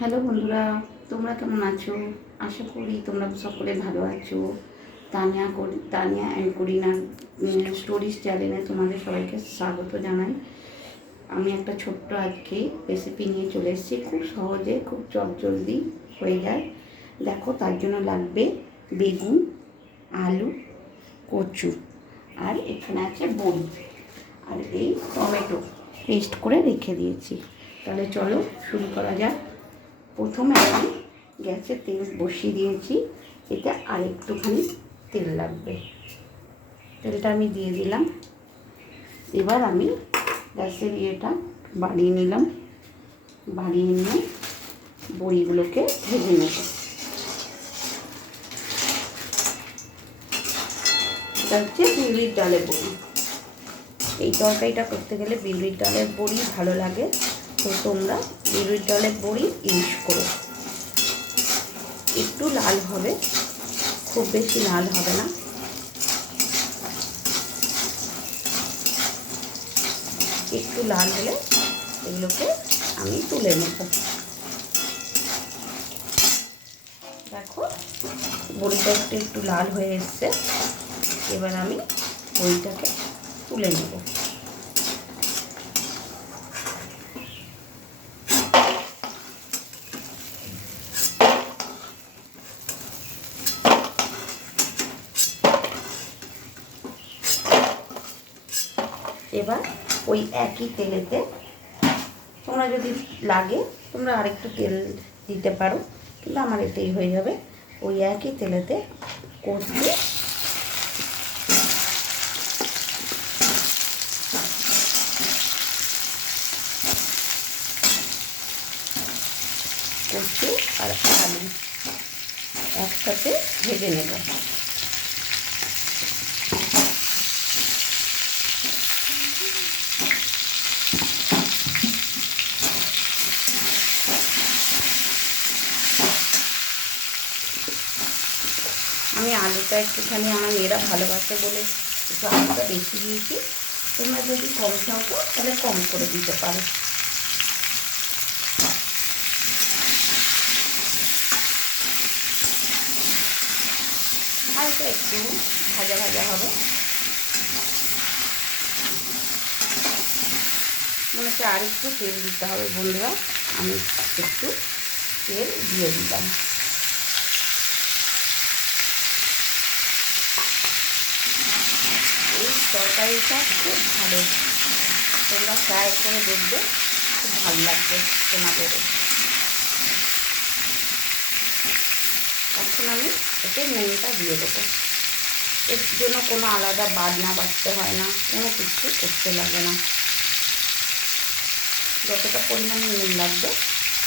Hello বন্ধুরা, তোমরা কেমন আছো? আশা করি তোমরা সকলে ভালো আছো। তানিয়া অ্যান্ড করিনার স্টোরিজ চ্যানেলে তোমাদের সবাইকে স্বাগত জানাই। আমি একটা ছোট্ট আজকে রেসিপি নিয়ে চলে এসেছি, খুব সহজে, খুব চটজলদি হয়ে যায়। দেখো, তার জন্য লাগবে বেগুন, আলু, কচু, আর এখানে আছে বড়ি, আর এই টমেটো পেস্ট করে রেখে দিয়েছি। তাহলে চলো শুরু করা যাক। প্রথমে আমি গ্যাসে তেল বসিয়ে দিয়েছি, এতে আর একটুখানি তেল লাগবে। তেলটা আমি দিয়ে দিলাম। এবার আমি গ্যাসের ইয়েটা বাড়িয়ে নিলাম, বাড়িয়ে নিয়ে বড়িগুলোকে ভেজে নেব। এটা হচ্ছে বিউলির ডালের বড়ি। এই তরকারিটা করতে গেলে বিউলির ডালের বড়ি ভালো লাগে, তো তোমরা বিউলির ডালের বড়ি ইউজ করো। একটু লাল হবে, খুব বেশি লাল হবে না। একটু লাল হলে এগুলোকে আমি তুলে নেব। দেখো, বড়িটা একটু লাল হয়ে এসছে। এবার আমি বড়িটাকে তুলে নেব। এবার ওই একই তেলেতে তোমরা যদি লাগে তোমরা আরেকটু তেল দিতে পারো, কিন্তু আমার এটাই হয়ে যাবে। ওই একই তেলেতে কচু, কচু আর আলু একসাথে ভেজে নেব। আমি আলুটা একটুখানি আমার মেয়েরা ভালোবাসে বলে একটু আলুটা বেশি দিয়েছি। তোমরা যদি কম চাও তো তাহলে কম করে দিতে পারো। হালকা একটু ভাজা ভাজা হবে। মনে হচ্ছে আর একটু তেল দিতে হবে বন্ধুরা, আমি একটু তেল দিয়ে দিলাম। এই তরকারিটা খুব ভালো, তোমরা ট্রাই করে দেখবে, খুব ভালো লাগবে তোমাদেরও। এখন আমি এতে নুনটা দিয়ে দেবো। এর জন্য কোনো আলাদা বাটনা বাটতে হয় না, কোনো কিছু করতে লাগে না। যতটা পরিমাণে নুন লাগবে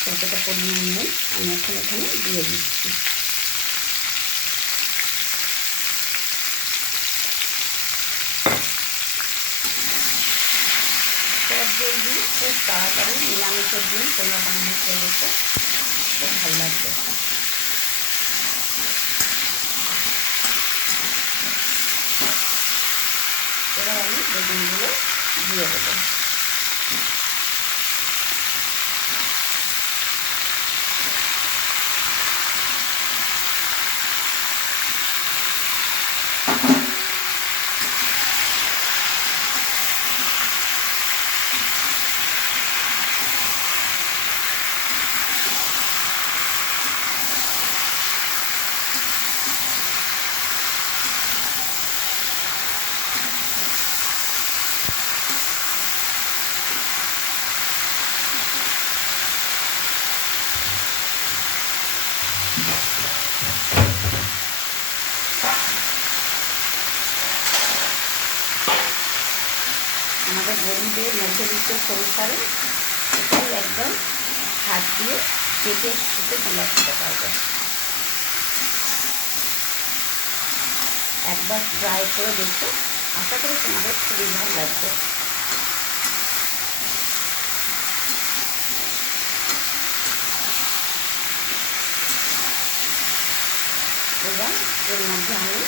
ততটা পরিমাণ নুন আমি এখানে দিয়ে দিচ্ছি। জলদি খুব তাড়াতাড়ি নিরামিষের দিন তোমরা বানিয়ে খেলেছো, খুব ভালো লাগবে। এবার আমি বেগুনগুলো দিয়ে দেবো। আমাদের গরিবের মধ্যবিত্ত সংসারে এটাই একদম হাত দিয়ে কেটে কেটে তোমরা খেতে পারবে। একবার ট্রাই করে দেখো, আশা করি তোমাদের খুবই ভালো লাগবে। এবার এর মধ্যে আমি,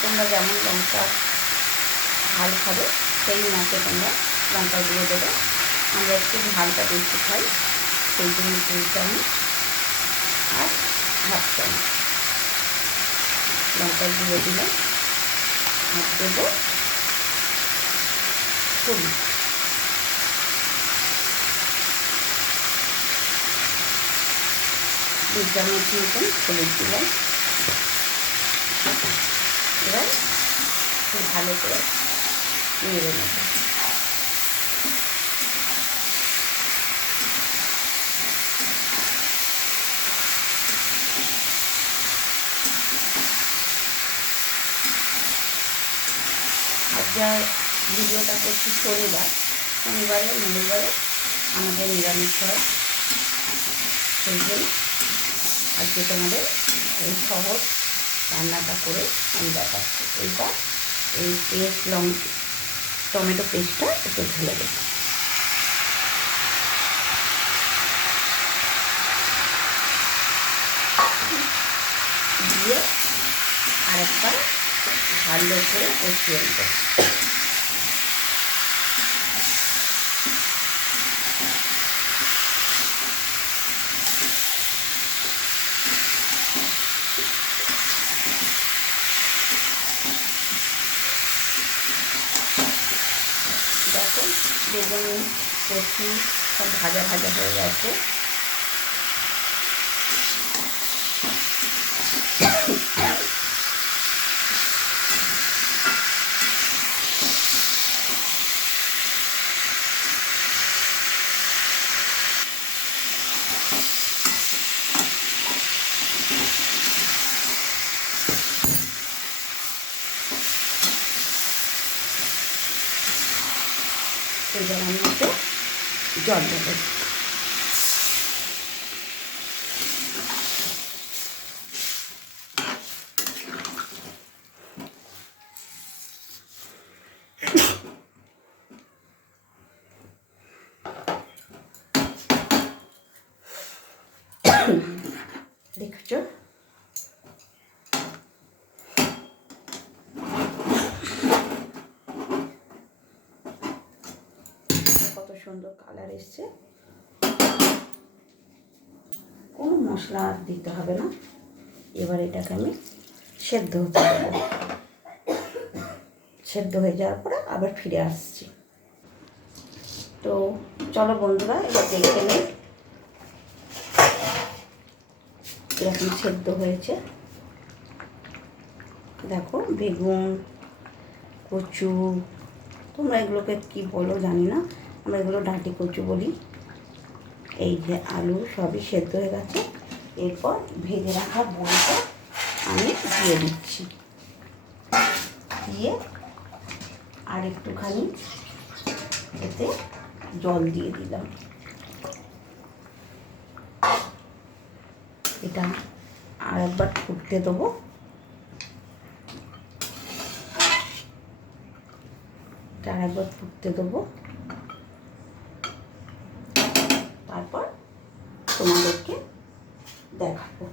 তোমরা যেমন লঙ্কা ঝাল খাবে সেই মতো তোমরা লঙ্কা দিয়ে দেবে। আমরা একটু ঝালটা বেশি খাই, সেই জন্য 2 চামচ, আর হাফ চামচ লঙ্কা গুঁড়ো দিলাম, আর দেবো হলুদ, 2 চামচ মতন হলুদ দিলাম। এবার খুব ভালো করে নেড়ে নেব। আর যা ভিডিওটা করছি শনিবারে মঙ্গলবারে আমাদের নিরামিষ হয়, সেই জন্য আজকে তোমাদের এই সহজ রান্নাটা করে আমি দেখাচ্ছি। এই পেস্ট টমেটো পেস্টটা একটু ঢেলে দেব। দিয়ে আরেকবার ভালো করে কষিয়ে নেব। দেখো বেগুন কচি সব ভাজা ভাজা হয়ে গেছে। এবার আমি একটু জল দেবো। দেখছো কত সুন্দর কালার এসছে। কোনো মশলা আর দিতে হবে না। এবার এটাকে আমি সেদ্ধ হতে দেবো। সেদ্ধ হয়ে যাওয়ার পরে আবার ফিরে আসছি। তো চলো বন্ধুরা, এবার দেখে নিই এরকম সেদ্ধ হয়েছে। দেখো বেগুন, কচু, তোমরা এগুলোকে কি বলো জানি না, আমরা এগুলো ডাঁটি কচু বলি। এই যে আলু সবই সেদ্ধ হয়ে গেছে। এরপর ভেজে রাখা বড়িটা আমি দিয়ে দিচ্ছি। দিয়ে আর একটুখানি এতে জল দিয়ে দিলাম। এটা আর একবার ফুটতে দেবো। আরেকবার ফুটতে দেবো। তারপর তোমাদেরকে দেখাবো।